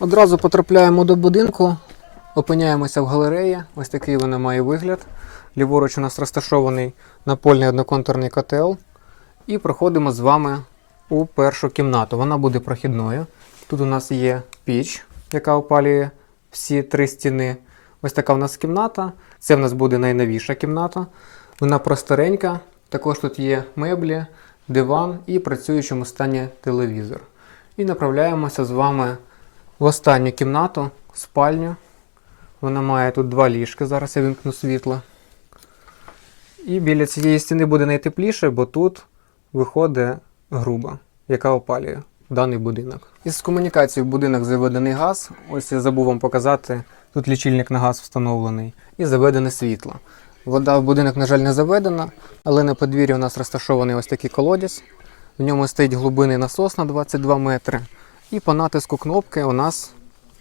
Одразу потрапляємо до будинку, опиняємося в галереї. Ось такий вона має вигляд. Ліворуч у нас розташований напольний одноконтурний котел. І проходимо з вами у першу кімнату. Вона буде прохідною. Тут у нас є піч, яка опалює всі три стіни. Ось така у нас кімната. Це в нас буде найновіша кімната. Вона просторенька. Також тут є меблі, диван і працюючому стані телевізор. І направляємося з вами в останню кімнату, спальню. Вона має тут два ліжка. Зараз я вимкну світло. І біля цієї стіни буде найтепліше, бо тут виходить груба, яка опалює даний будинок. Із комунікації в будинок заведений газ. Ось я забув вам показати. Тут лічильник на газ встановлений і заведене світло. Вода в будинок, на жаль, не заведена, але на подвір'ї у нас розташований ось такий колодязь. В ньому стоїть глибинний насос на 22 метри. І по натиску кнопки у нас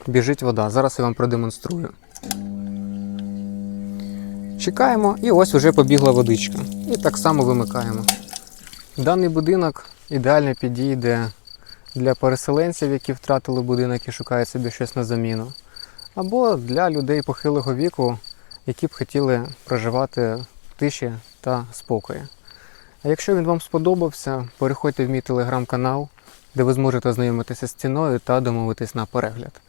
біжить вода. Зараз я вам продемонструю. Чекаємо, і ось вже побігла водичка. І так само вимикаємо. Даний будинок ідеально підійде для переселенців, які втратили будинок і шукають собі щось на заміну, або для людей похилого віку, які б хотіли проживати в тиші та спокої. А якщо він вам сподобався, переходьте в мій телеграм-канал, де ви зможете ознайомитися з ціною та домовитись на перегляд.